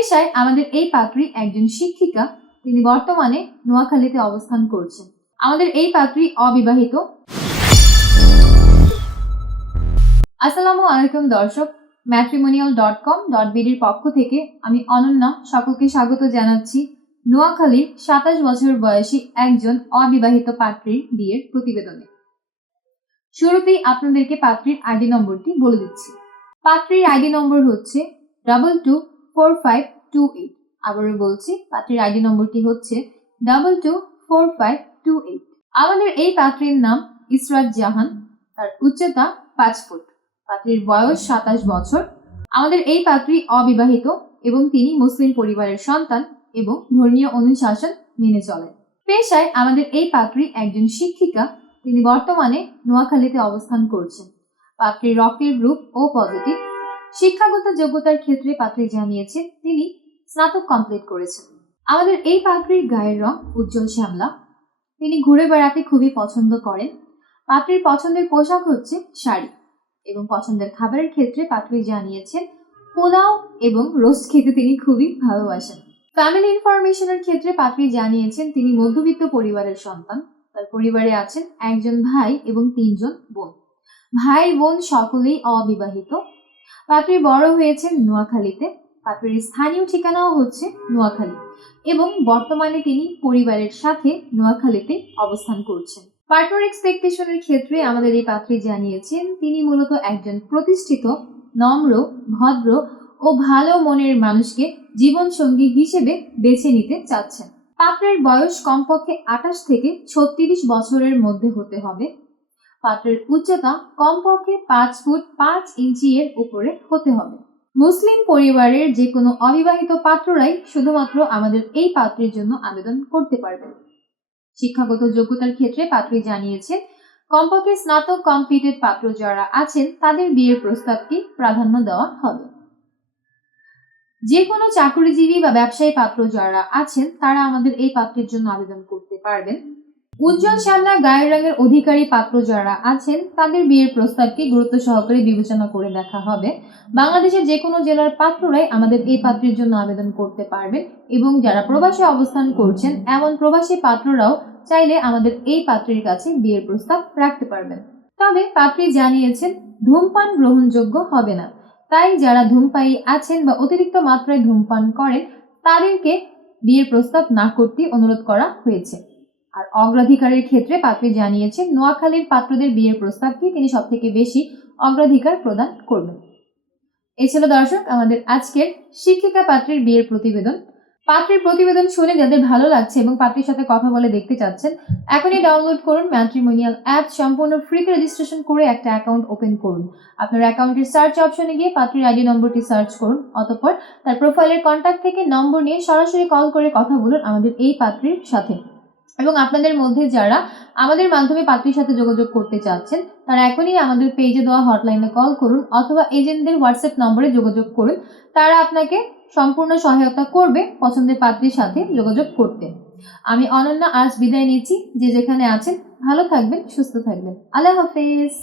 পেশায় আমাদের এই পাত্রী একজন শিক্ষিকা, তিনি বর্তমানে নোয়াখালীতে অবস্থান করছেন। আমাদের এই পাত্রী অবিবাহিত। আসসালামু আলাইকুম দর্শক ম্যাট্রিমোনিয়াল ডট কম ডট বিডির পক্ষ থেকে আমি অনন্যা সকলকে স্বাগত জানাচ্ছি। নোয়াখালীর সাতাশ বছর বয়সী একজন অবিবাহিত পাত্রীর বিয়ের প্রতিবেদনে। শুরুতেই আপনাদেরকে পাত্রীর আইডি নম্বরটি বলে দিচ্ছি। পাত্রীর আইডি নম্বর হচ্ছে double two four five two eight আবারও বলছি, পাত্রীর আইডি নম্বরটি হচ্ছে double two four five two eight আমাদের এই পাত্রীর নাম ইসরাত জাহান, তার উচ্চতা পাঁচ ফুট। পাত্রীর বয়স সাতাশ বছর। আমাদের এই পাত্রী অবিবাহিত এবং তিনি মুসলিম পরিবারের সন্তান এবং ধর্মীয় অনুশাসন মেনে চলেন। পেশায় আমাদের এই পাত্রী একজন শিক্ষিকা। তিনি বর্তমানে নোয়াখালীতে অবস্থান করছেন। পাত্রীর রক্তের গ্রুপ ও পজিটিভ। শিক্ষাগত যোগ্যতার ক্ষেত্রে পাত্রী জানিয়েছেন, তিনি স্নাতক কমপ্লিট করেছেন। আমাদের এই পাত্রীর গায়ের রং উজ্জ্বল শ্যামলা। তিনি ঘুরে বেড়াতে খুবই পছন্দ করেন। পাত্রীর পছন্দের পোশাক হচ্ছে শাড়ি এবং পছন্দের খাবারের ক্ষেত্রে পাত্রী জানিয়েছেন, পোলাও এবং রোস্ট খেতে তিনি খুবই ভালোবাসেন। ফ্যামিলি ইনফরমেশনের ক্ষেত্রে পাত্রী জানিয়েছেন, তিনি মধ্যবিত্ত পরিবারের সন্তান। তার পরিবারে আছেন একজন ভাই এবং তিনজন বোন। ভাই বোন সকলেই অবিবাহিত। পাত্রী বড় হয়েছেন নোয়াখালীতে। পাত্রীর স্থানীয় ঠিকানাও হচ্ছে নোয়াখালী এবং বর্তমানে তিনি পরিবারের সাথে নোয়াখালীতে অবস্থান করছেন। পার্টনার এক্সপেকটেশনের ক্ষেত্রে আমাদের এই পাত্রী জানিয়েছেন, তিনি মূলত একজন প্রতিষ্ঠিত, নম্র, ভদ্র ও ভালো মনের মানুষকে জীবনসঙ্গী হিসেবে বেছে নিতে চাচ্ছেন। পাত্রের বয়স কমপক্ষে আঠাশ থেকে ছত্রিশ বছরের মধ্যে হতে হবে। পাত্রের উচ্চতা কমপক্ষে পাঁচ ফুট পাঁচ ইঞ্চি এর উপরে হতে হবে। মুসলিম পরিবারের যে কোনো অবিবাহিত পাত্ররাই শুধুমাত্র আমাদের এই পাত্রের জন্য আবেদন করতে পারবেন। শিক্ষাগত যোগ্যতার ক্ষেত্রে পাত্রী জানিয়েছে, কমপক্ষে স্নাতক কমপ্লিটেড পাত্র যারা আছেন, তাদের বিয়ের প্রস্তাবকে প্রাধান্য দেওয়া হবে। যে কোনো চাকরিজীবী বা ব্যবসায়ী পাত্র যারা আছেন, তারা আমাদের এই পাত্রের জন্য আবেদন করতে পারবেন। উজ্জ্বল শ্যামলা গায়ের রঙের অধিকারী পাত্র যারা আছেন, তাদের বিয়ের প্রস্তাবকে গুরুত্ব সহকারে বিবেচনা করে দেখা হবে। বাংলাদেশের যে কোনো জেলার পাত্ররাই আমাদের এই পাত্রের জন্য আবেদন করতে পারবেন এবং যারা প্রবাসে অবস্থান করছেন, এমন প্রবাসী পাত্ররাও চাইলে আমাদের এই পাত্রের কাছে বিয়ের প্রস্তাব রাখতে পারবেন। তবে পাত্রী জানিয়েছেন, ধূমপান গ্রহণযোগ্য হবে না। তাই যারা ধূমপায়ী আছেন বা অতিরিক্ত মাত্রায় ধূমপান করেন, তাদেরকে বিয়ের প্রস্তাব না করতে অনুরোধ করা হয়েছে। আর অগ্রাধিকারের ক্ষেত্রে পাত্রী জানিয়েছেন, নোয়াখালীর পাত্রদের বিয়ের প্রস্তাবকে তিনি সব থেকে বেশি অগ্রাধিকার প্রদান করবেন। এই ছিল দর্শক, আমাদের আজকের শিক্ষিকা পাত্রের বিয়ের প্রতিবেদন। পাত্রের প্রতিবেদন শুনে যাদের ভালো লাগছে এবং পাত্রের সাথে কথা বলে দেখতে চাচ্ছেন, এখনই ডাউনলোড করুন ম্যাট্রিমোনিয়াল অ্যাপ, সম্পূর্ণ ফ্রিতে রেজিস্ট্রেশন করে একটা অ্যাকাউন্ট ওপেন করুন। আপনার অ্যাকাউন্টের সার্চ অপশনে গিয়ে পাত্রের আইডি নম্বরটি সার্চ করুন, অতঃপর তার প্রোফাইলের কন্ট্যাক্ট থেকে নম্বর নিয়ে সরাসরি কল করে কথা বলুন আমাদের এই পাত্রের সাথে। এবং আপনাদের মধ্যে যারা আমাদের মাধ্যমে পাত্রীর সাথে যোগাযোগ করতে চাচ্ছেন, তারা এখনই আমাদের পেজে দেওয়া হটলাইনে কল করুন অথবা এজেন্টদের হোয়াটসঅ্যাপ নম্বরে যোগাযোগ করুন। তারা আপনাকে সম্পূর্ণ সহায়তা করবে পছন্দের পাত্রীর সাথে যোগাযোগ করতে। আমি অনন্যা আজ বিদায় নিচ্ছি। যে যেখানে আছেন, ভালো থাকবেন, সুস্থ থাকবেন। আল্লাহ হাফেজ।